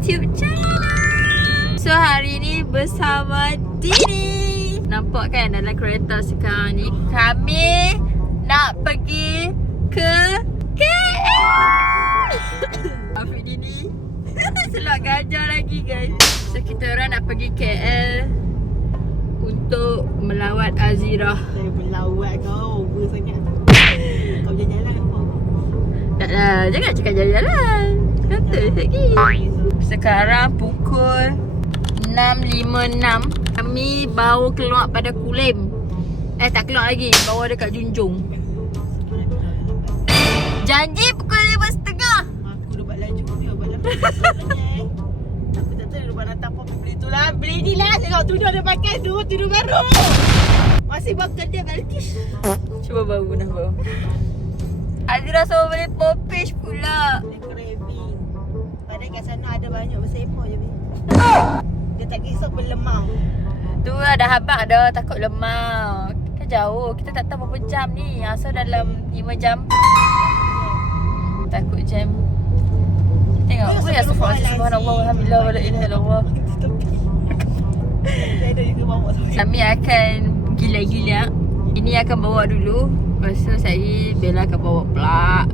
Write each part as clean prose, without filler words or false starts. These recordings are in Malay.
YouTube channel. So hari ni bersama Dini. Nampak kan dalam kereta sekarang ni kami nak pergi ke KL. Afiq Dini selak gajah lagi guys. So kita orang nak pergi KL untuk melawat Azirah. Saya melawat kau, over sangat. Kau jalan-jalan apa? Tak lah, jangan cakap jalan-jalan. Kata lagi. Sekarang pukul 6.56. Kami baru keluar pada Kulim. Tak keluar lagi, baru dekat Junjung. Janji pukul 5.30. Aku dah buat laju dia, buat laju. Aku tak tahu lepas datang pun beli tu lah. Beli ni lah, tengok tudung ada pakai tu, tudung baru. Masih bakal dia balik. Cuba baru dah baru. Azirah suruh beli popish pula. Dia craving. Padahal kat sana ada banyak bersepah je. Dia tak kisah berlemau. Tu lah dah habang dah, takut lemau. Kan jauh, kita tak tahu berapa jam ni. Asal dalam 5 jam. Takut jam. Tengok, ya subhanallah, alhamdulillah, wala ilaha illallah. Saya ada juga bawa saya. Kami akan gila-gila. Ini akan bawa dulu. Lepas tu saya, Bella akan bawa pula.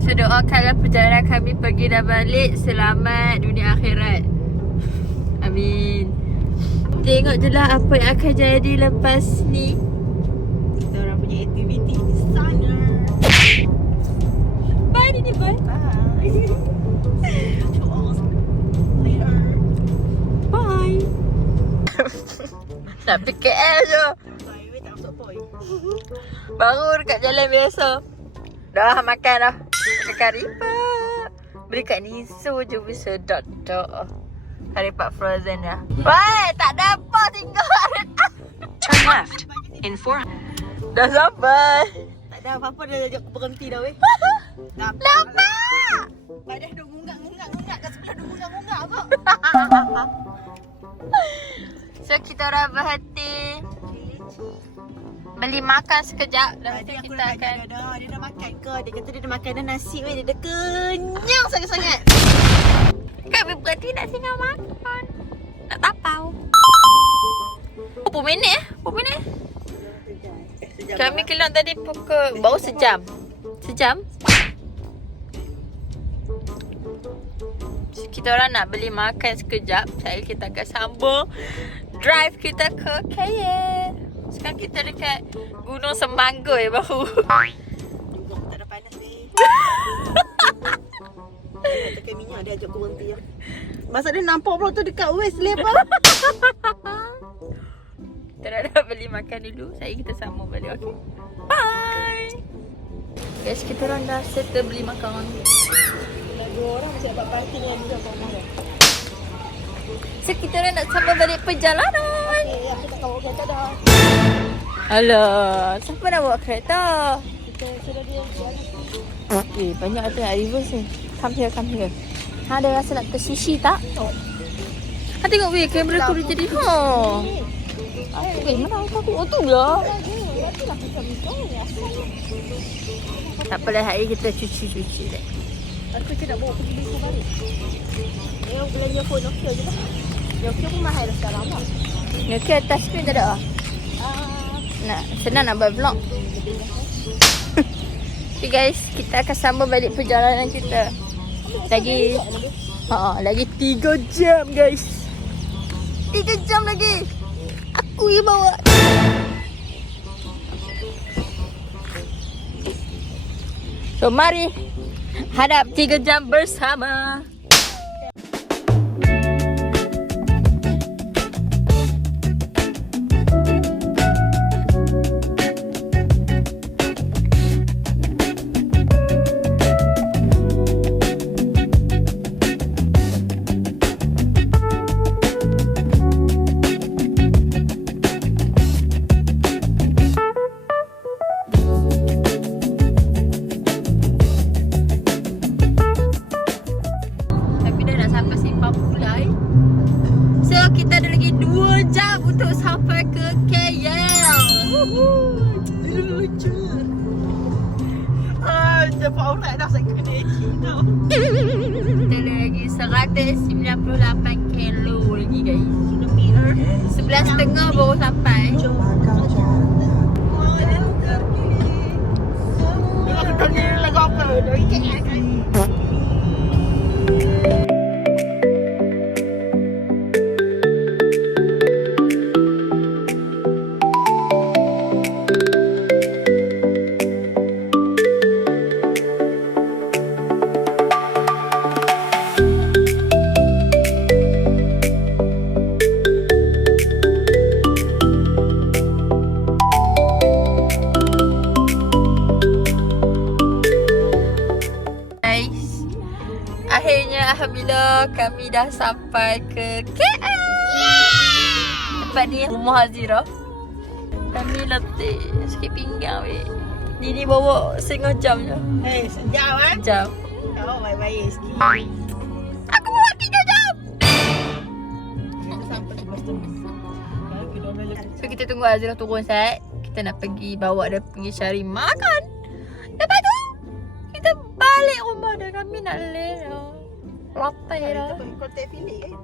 So doakanlah perjalanan kami pergi dan balik selamat dunia akhirat. Amin. Tengok je lah apa yang akan jadi lepas ni. Kita orang punya aktiviti di sana. Bye Dini, bye. Bye. Later. Bye. Nak pergi KL je. Highway tak masuk poi. Baru dekat jalan biasa. Dah makan dah. Makan karipa. Beli kat Niso je bisa dot. Karipa frozen dah. Weh, tak ada apa tinggal. Turn left in 4. Dah sampai. Tak ada apa-apa dah ajak aku berhenti dah weh. Lama. Badan dah munggak kat sebelah dah munggak kok. So kita orang berhenti beli makan sekejap. Lepas tu Tadi aku kita dah akan dah. Dia dah makan ke? Dia kata dia dah makan dah nasi weh. Dia dah kenyang sangat-sangat. kami berhenti nak singgah makan. Nak tapau. Berapa minit Berapa minit? Kami keluar tadi pukul baru sejam. Sejam? Kita orang nak beli makan sekejap. Saya kita akan sambung drive kita ke KL. Sekarang kita dekat Gunung Semanggoy baru. Tak ada panas weh. Dia tekan minyak dia ajak aku berhenti lah. Masa dia nampak pula tu dekat West Level. Kita nak beli makan dulu. Saya kita sambung balik. Okay. Bye. Guys, kita orang dah settle beli makan. Dah 2 orang masih dapat parking lagi dah kat rumah dah. So kita orang nak sambung balik perjalanan. Okay, aku tak bawa kereta dah. Alah, siapa nak bawa kereta? Kita sudah dia jalan. Banyak tu nak reverse ni. Come here. Ha, ada rasa nak ke sushi tak? Ha, tengok weh, kamera aku dah jadi mana aku? Oh, tu lah. Tak apalah, hari kita cuci dah. Aku cakap bawa pergi beli balik. Yang belanja phone Nokia je lah. Nokia pun mahal dah sekarang lah. Nokia touchscreen tak ada? Nak senang nak buat vlog. Okay guys, kita akan sambung balik perjalanan kita. Lagi 3 jam guys. 3 jam lagi. Aku yang bawa. So mari hadap 3 jam bersama. Kita lagi 100 298 kilo lagi guys. Kilometer. 11.5 baru sampai. Tengok kita ni lagu apa? Dari KL kan? Akhirnya alhamdulillah kami dah sampai ke KL. Tempat ni rumah Hazira. Kami letih sikit pinggang weh. Dini bawa setengah jam je. Sejam kan? Jam. Oh, baik-baik sikit. Aku bawa 3 jam. Kita sampai lepas tu. So kita tunggu Hazira turun set. Kita nak pergi bawa dia pergi cari makan. Lepas tu kita balik rumah dah. Kami nak lelak. Lapai dah. Kontak Philip kan?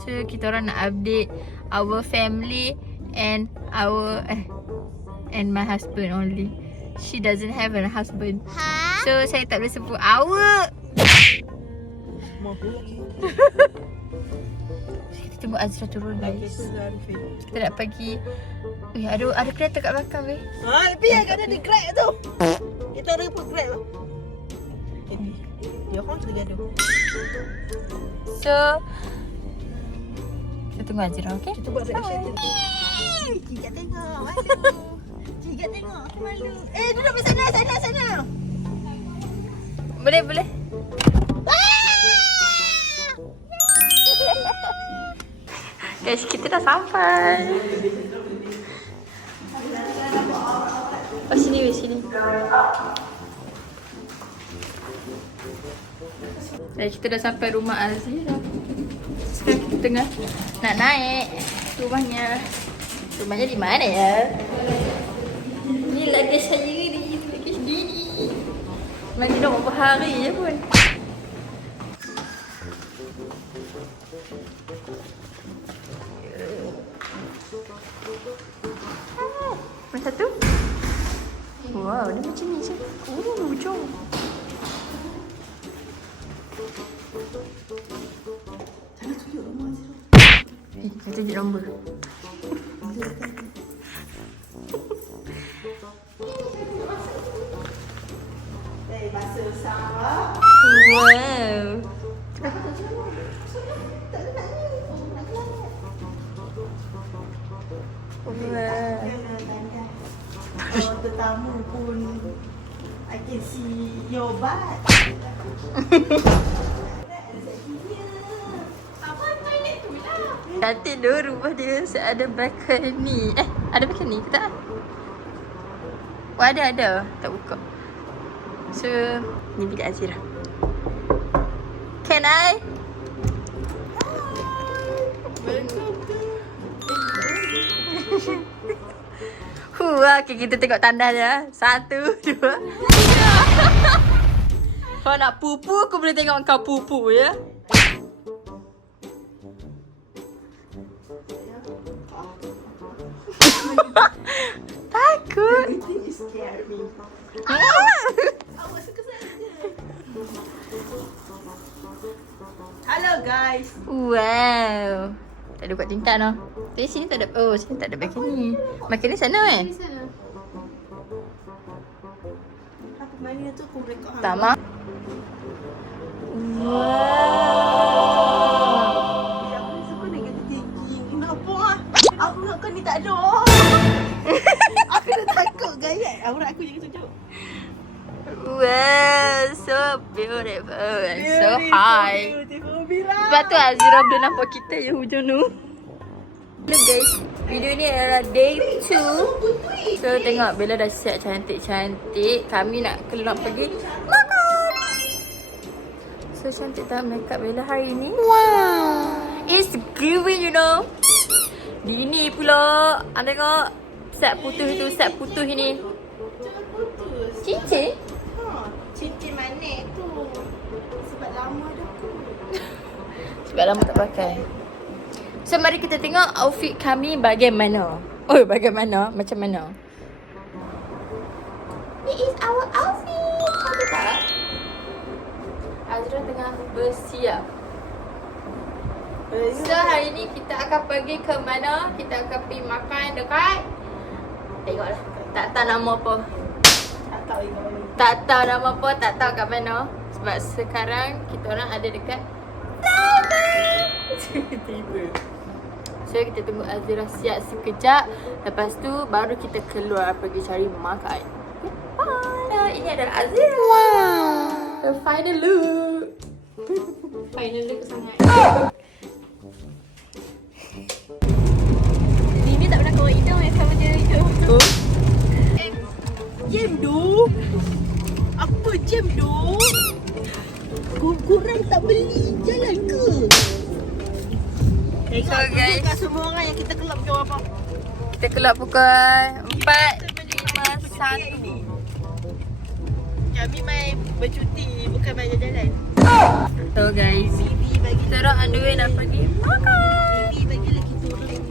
So kita orang nak update our family and our and my husband only. She doesn't have a husband. So saya tak boleh sebut our. Kita tunggu Azra turun guys. Kita nak pergi. Ada kereta kat belakang weh. Tapi yang ada di Grab tu. Kita ada pun Grab tu. Dia orang sudah gaduh. So kita tunggu Azra, okay? Kita buat reaction tu. Cika tengok, malu. Cika tengok, aku malu. Duduk di sana. Boleh. Guys, kita dah sampai. Oh, sini. Kita dah sampai rumah Azira. Sekarang kita tengah nak naik rumahnya. Rumahnya di mana ya? Ni lagi saya ni, lagi sendiri. Lagi dah berapa hari je pun. Mana satu? Wow, dia macam ni je. Jom. Sana tunjuk rumah Azira. Saya tunjuk nombor. Bahasa sama. Wow. Kalau tetamu pun I can see your butt. Apa toilet tu lah. Cantik tu rumah dia. Ada balcony. Ada balcony ke tak? Oh ada. Tak buka. So ni bilik Azira. Can I? Welcome to. Okay, kita tengok tanda dia. 1, 2, 3. Kalau nak pupu, aku boleh tengok kau pupu ya. Takut. Everything is scare me. Awas ke sana. Hello guys. Wow. Tak ada buat tingkat noh. Tapi sini tak ada. Oh, sini tak ada balcony. Balcony sana Apa mana tu aku rekod hang. Tak mak. Wow. Aku suka negatif thinking. Kenapa ah? Aku nak kau ni tak ada. Aku dah takut gaya. Aurat aku jangan tunjuk. Wow, so beautiful and so high. Beautiful Mira. Sebab tu Azira belum nampak kita yang hujung tu. Hello guys, video ni adalah day 2. So tengok Bella dah siap cantik-cantik. Kami nak keluar pergi makan. So cantik tak makeup Bella hari ni. Wow, it's giving you know. Dini pula. Tengok set putus tu, set putus ini. Jangan putus. Cincin? Cincin mana tu? Sebab lama dah aku. Sebab lama tak pakai. So mari kita tengok outfit kami bagaimana. Oh, bagaimana? Macam mana? This is our outfit. Ada tak? Azra tengah bersiap. So hari ni kita akan pergi ke mana? Kita akan pergi makan dekat, tengoklah. Tak tahu nama apa. Tak tahu nama apa, tak tahu kat mana. Sebab sekarang kita orang ada dekat tiba. So kita tunggu Azira siap sekejap. Lepas tu baru kita keluar pergi cari makan. Bye. Ini adalah Azira. Wow. The final look. Final look sangat. Ini tak pernah kawan hidung yang sama dia itu. Jam tu. Apa jam tu? Kurang tak beli jalan ke? So guys, Tengok semua orang yang kita kelab jawab apa? kita keluar pukul 4:51. Kami main bercuti, bukan main jalan-jalan. So guys, Bibi bagi kita orang on the way nak pergi makan. Bibi bagi lagi kita orang jalan.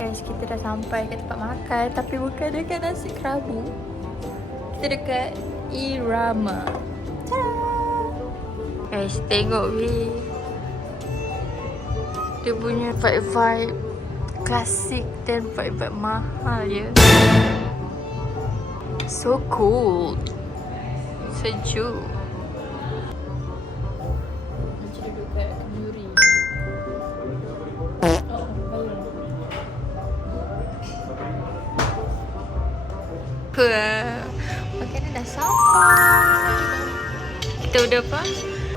Guys, kita dah sampai ke tempat makan. Tapi bukan dekat nasi kerabu. Kita dekat Irama. Tada! Guys, tengok weh. Dia punya vibe-vibe klasik dan vibe-vibe mahal je. So cool. Sejuk. Macam duduk kat kenduri. Makanan dah sampai. Kita udah apa?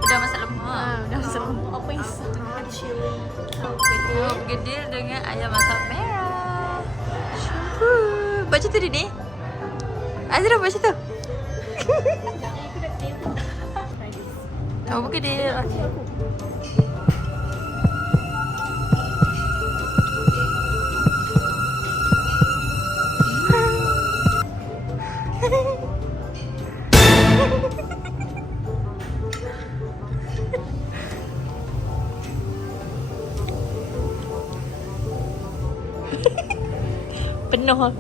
Udah masak lemak. Udah masak lemak. Apa yang sangat chili. Gedil dengan ayam masak merah. Baca tu ni. Azra baca tu. Kamu gedil. Penuh.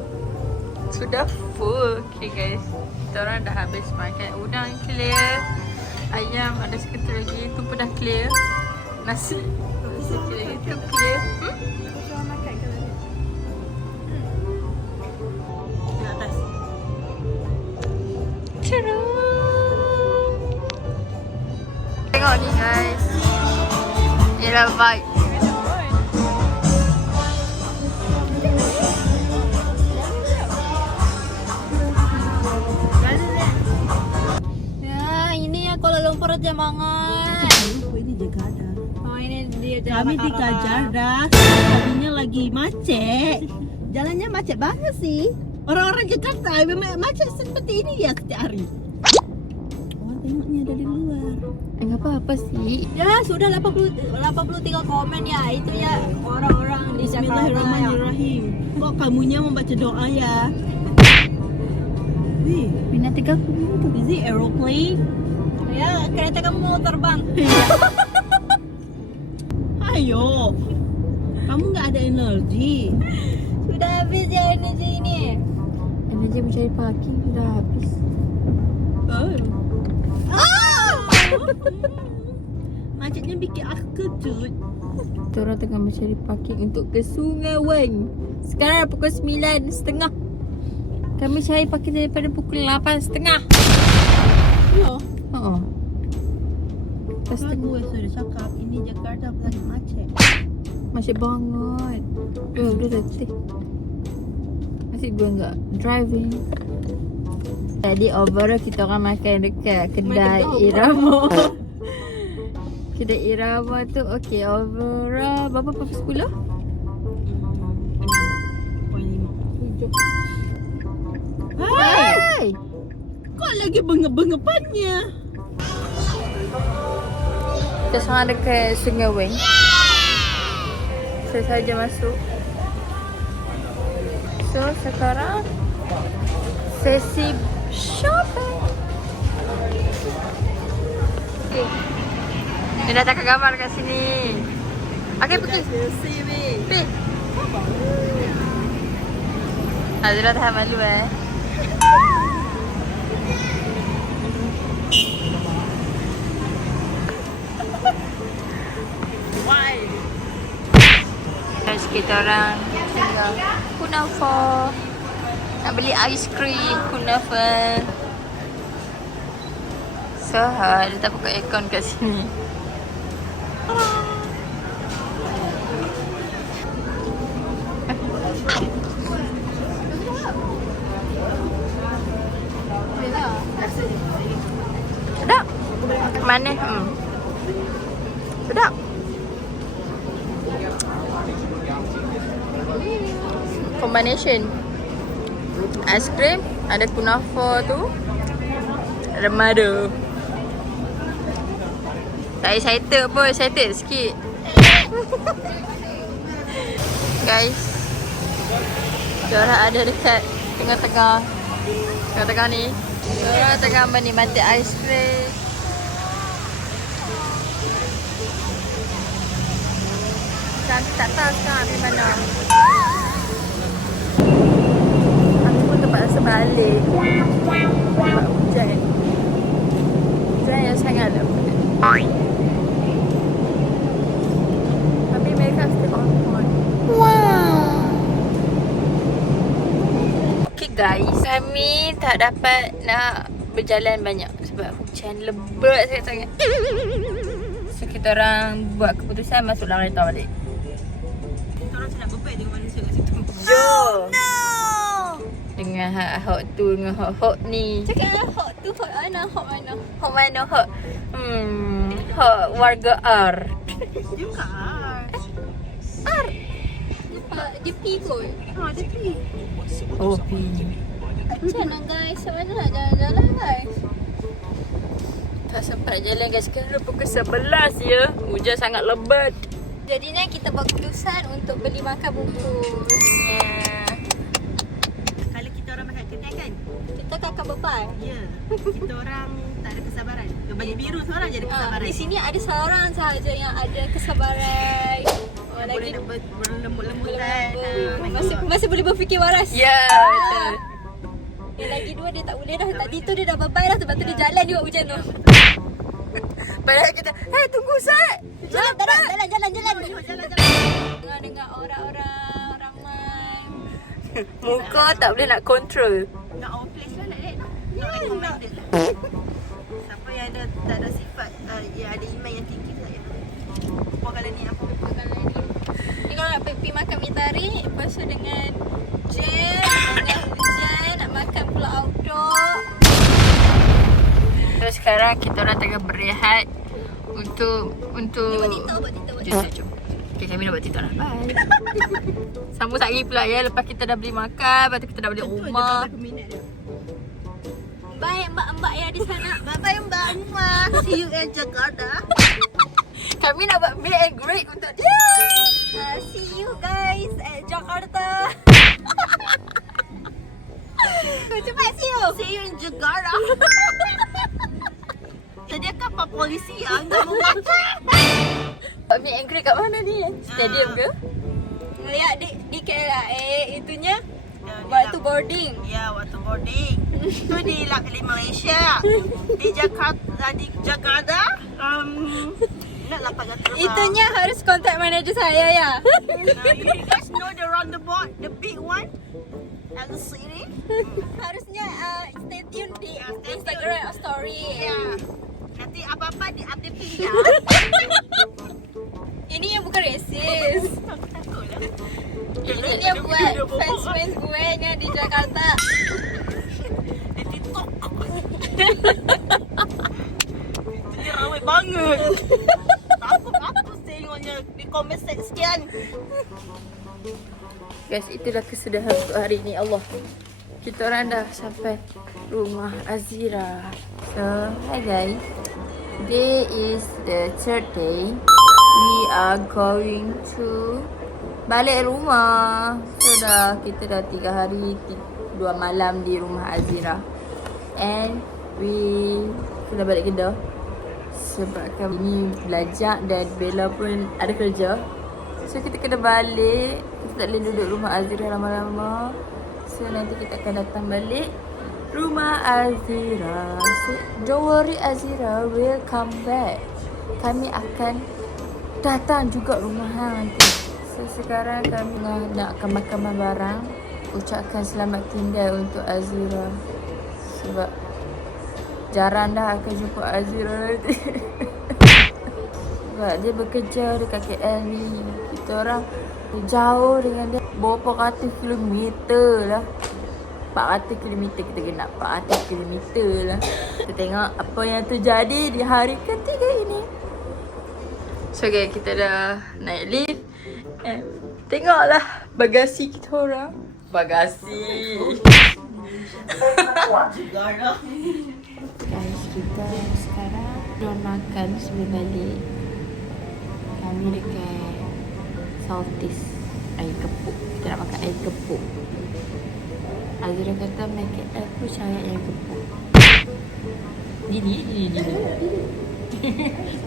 Sudah full. Okay guys, kita orang dah habis makan. Udang clear, ayam ada sikit lagi, tu pun dah clear. Nasi sikit lagi, tu clear. Di atas. Tada! Tengok ni guys. Ialah vibe. Ya, ini ya Kuala Lumpur aja banget. Ini Jakarta. Oh, ini dia Kami di Kajarda. Kaminya lagi macet. Jalannya macet banget sih. Orang-orang Jakarta memang macet seperti ini ya setiap hari. Orang tengoknya dari luar. Enggak apa-apa sih. Ya, sudah 83 komen ya. Itu ya orang-orang di Jakarta. Ya. Bismillahirrahmanirrahim. Kok kamunya membaca doa ya? Wih, Bina 30 tu. is it aeroplane? Ya, kereta kamu mau terbang. Ayo. Kamu nggak ada energi. Sudah habis ya energi ini. Energi mencari parking sudah habis. Oh. Macetnya bikin aku kejut. Kita orang tengah mencari parking untuk ke Sungai Wen. Sekarang pukul 9.30. Kami cari parking daripada pukul 8.30. Ya. Oh. Lepas Kan tu gue sudah cakap ini Jakarta lagi macet. macet banget. Udah letih. Masih gue enggak driving. Jadi overall kita orang makan dekat kedai Irama. Kedai Irama tu okey, overall berapa? 10? Hai! Kok lagi bengep-bengepannya? Kita sekarang dekat Sungai Weng. Saya saja masuk. So sekarang sesi shopping. Okay. Dia dah cakap gambar kat sini. Okay, pergi. Pergi. Azra dah malu Why? Guys, kita orang tinggal kunafa. Nak beli ais krim kunafa. So, dia tak buka aircon kat sini. Sedap. Manis. Sedap. Combination ais krim, ada kunafa tu, ada madu. Tak excited pun, excited sikit. Guys, diorang ada dekat tengah-tengah ni. Diorang tengah menikmati ais krim. Cantik tak tahu sekarang di mana. Aku pun terpaksa balik sebab hujan. Hujan yang sangat lebat. Tapi mereka still on point. Wow. Okay guys, kami tak dapat nak berjalan banyak sebab hujan lebat sangat-sangat. So kita orang buat keputusan masuk dalam kereta balik. Kita orang nak bebek dengan manusia kat situ. Jom. Dengan hot tu dengan hot ni. Cakap hot tu hot mana? Hot mana? Hot mana hot? Hot warga R. Juga. R. Dia P kot. Dia pergi. Oh, P. Macam mana guys? Macam mana nak jalan-jalan guys? Tak sempat jalan guys. Sekarang pukul 11 ya. Hujan sangat lebat. Jadinya kita buat keputusan untuk beli makan bungkus. Kalau kita orang makan kedai kan? Kita kakak bepai. Ya. Kita orang tak ada kesabaran. Yang baju biru seorang je ada kesabaran. Di sini ada seorang sahaja yang ada kesabaran. Boleh nak berlembut-lembutan. Masih boleh berfikir waras. Ya, betul. Yang lagi dua dia tak boleh dah. Tadi tu dia dah bebai dah sebab tu dia jalan juga hujan tu. Padahal kita, tunggu Sat. Jalan. Dengar orang-orang ramai. Muka tak boleh nak control. Nak our place lah nak recommended lah. Siapa yang tak ada sifat yang ada iman yang tinggi tu tak apa kalau ni apa. Ni kalau nak pergi makan mi tarik, lepas tu dengan jam, dengan hujan, nak makan pula outdoor. So sekarang kita orang tengah berehat untuk Buat TikTok. Jom. Okay, kami nak buat TikTok lah. Bye. Sambung lagi pula ya. Lepas kita dah beli makan, lepas tu kita dah beli rumah. Bye mbak-mbak yang di sana. Bye mbak. See you at Jakarta. Kami nak buat meet and greet untuk dia. See you guys at Jakarta. Cepat see you. See you in Jakarta. Tadi apa polisi yang tak mau Buat meet and greet kat mana ni? Stadium ke? Lihat di KLIA itunya waktu boarding. Ya, waktu boarding. Itu di Malaysia. Di Jakarta. Nak lapar kata. Itunya harus kontak manager saya ya. You guys know the roundabout, the big one at the city. Harusnya stay tune di stay Instagram story. Ya. Nanti apa-apa di update ya. Ini yang bukan racist. Takut lah. Ini dia buat fans gue yang di Jakarta. Di TikTok. Ini ramai banget. Takut tengoknya di komen sekian. Guys, itulah kesudahan untuk hari ni. Allah, kita orang dah sampai rumah Azira. So, hi guys. Today is the third day. We are going to balik rumah. So kita dah 3 hari 2 malam di rumah Azira. And we kena balik Kedah sebab kami ni belajar dan Bella pun ada kerja. So kita kena balik. Kita tak boleh duduk rumah Azira lama-lama. So nanti kita akan datang balik rumah Azira. So don't worry, Azira will come back. Kami akan datang juga rumah hang nanti. So sekarang kami nak kemas-kemas barang. Ucapkan selamat tinggal untuk Azira. Sebab jarang dah akan jumpa Azira nanti. Sebab dia bekerja dekat KL ni. Kita orang jauh dengan dia berapa ratus kilometer lah. 400 km kita genap. 400 km lah. Kita tengok apa yang terjadi di hari ketiga ini. So guys, kita dah naik lift. Tengoklah bagasi kita orang. Bagasi. Guys, kita sekarang belum makan sebelum balik. Kami dekat Southeast air kepuk. Kita nak makan air kepuk. Azira kata makan aku cari air kepuk. Dini.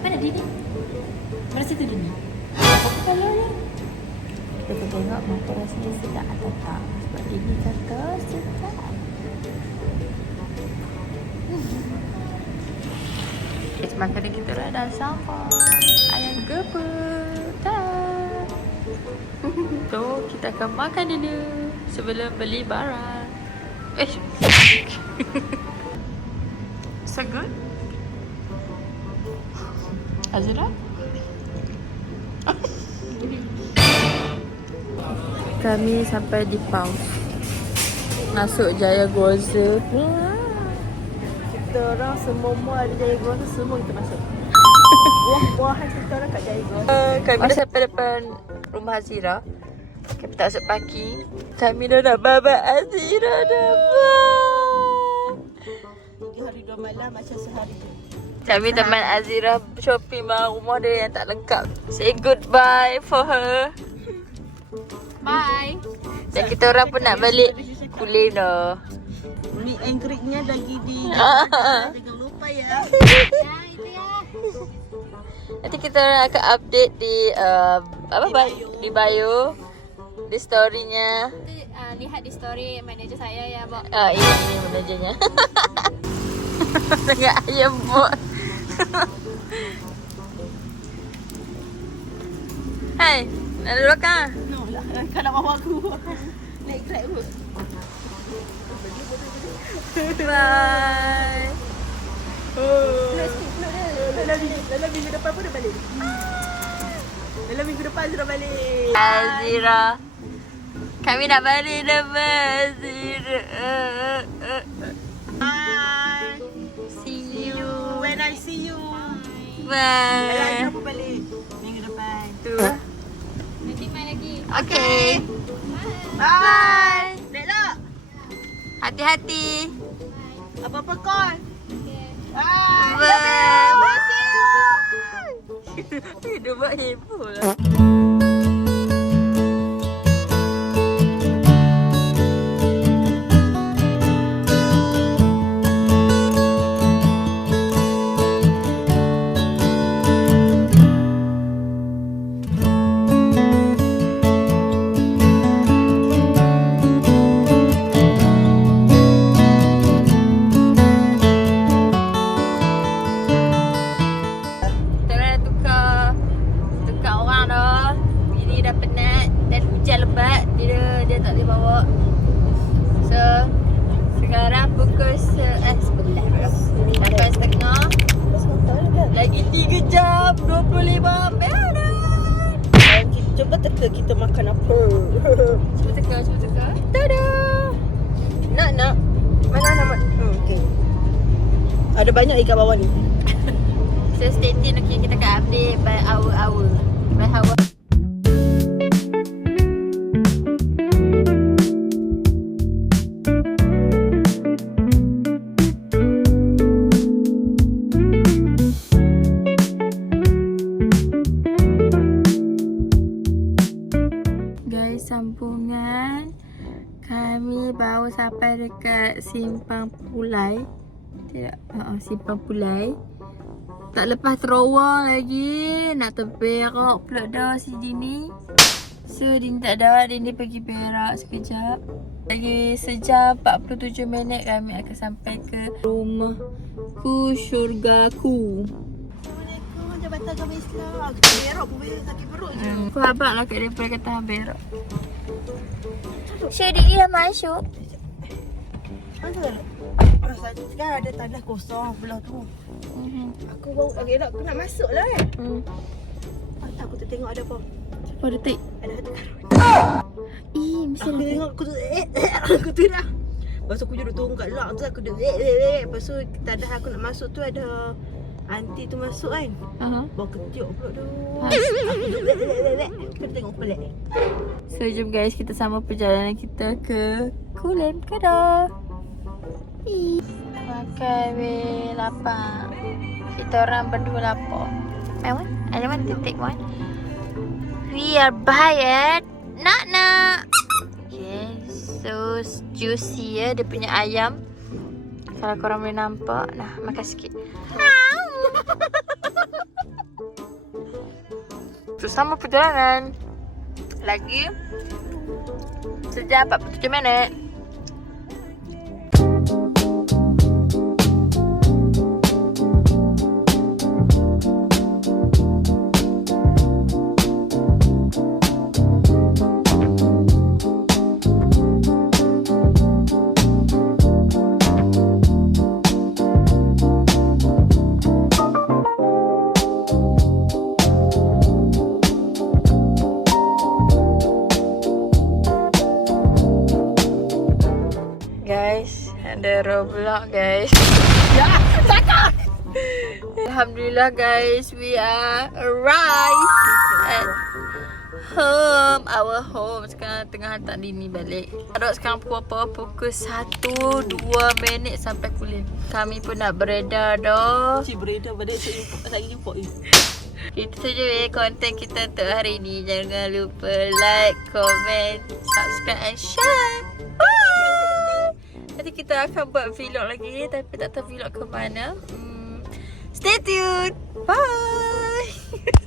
Mana Dini? Mana situ Dini? Apa kalau dia? Kita tengok makan rasanya sedap atau tak. Sebab Dini kata sedap. Makanan kita dah sampai. Ayam gepuk. Dah. So, kita akan makan dulu sebelum beli barang. So good. Azira? Kami sampai di PAU. Masuk Jaya Groza. Kita orang semua ada Jaya Groza, semua kita masuk. Buah-buahan kita orang kat Jaya Groza. Kami dah sampai depan rumah Azira. Kami tak masuk parking. Kami dah nak babak Azira dah. 3 hari 2 malam macam sehari tu. Kami teman Azira shopping barang rumah dia yang tak lengkap. Say goodbye for her. Bye. Dan kita orang pun nak balik kuliner. Meet and greet-nya lagi di jangan lupa ya. Ya, itu ya. Nanti kita orang akan update di di bio, di story-nya. Lihat di story manager saya ya, Bok. Ini manajernya. Dengan ayam bot. Hai, nak duduk belakang? No lah, kau nak bawa aku. Naik grab pun. Bye. Dalam minggu depan pun dah balik. Dalam minggu depan sudah balik. Azira. Kami nak balik dah, Azira. Bye. See you. When I see you. Bye. Aku balik minggu depan. Tu. Nanti main lagi. Okay. Bye. Bye. Delok. Hati-hati. Apa-apa call. Okay. Bye. Bye. Hidup buat heboh lah. Lagi 3 jam 25 minit. Cuba teka kita makan apa. Cuba teka. Tada. Nak. Mana nama? Okay. Ada banyak ikat bawah ni. So stay tune, okay, kita akan update by hour. sambungan. Kami baru sampai dekat Simpang Pulai. Tidak, Simpang Pulai. Tak lepas terowong lagi. Nak terberak pula dah si Dini. So Dini tak ada, Dini pergi berak sekejap. Lagi sejam 47 minit kami akan sampai ke rumahku, syurgaku. Assalamualaikum, Jabatan Agama Islam. Aku berak pun sakit perut je. Aku habaq lah kat daripada kata berak. Syur, Dini dah masuk. Masa kan ada tandas kosong belah tu. Aku baru aku nak masuk lah kan. Tak, aku tengok ada apa. Apa detik? Ada hantu. Mesti Aku tengok aku tu dah. Lepas tu aku duduk tunggu kat luar tu aku duduk lepas tu tandas aku nak masuk tu ada aunty tu masuk kan. Bawa ketiuk pula tu. Aku duduk kita tengok pelik. So jom guys, kita sama perjalanan kita ke Kulim Kedah. Makan weh, lapar. Kita orang berdua lapar. Memang? I want to take one. We are buying nak. Okay, so juicy ya dia punya ayam. Kalau korang boleh nampak. Nah, makan sikit. So sama perjalanan. Lagi sejam 47 minit. Guys, ada Roblox guys. Ya, cakap. Alhamdulillah guys, we are arrived at home. Our home. Sekarang tengah hantar Dini balik. Adok sekarang pukul apa? Pukul 1:02 minit sampai Kulim. Kami pun nak beredar dah. Cik beredar pada saya jumpa ni. Itu saja konten kita untuk hari ini. Jangan lupa like, comment, subscribe and share. Bye. Nanti kita akan buat vlog lagi, tapi tak tahu vlog ke mana. Stay tuned. Bye.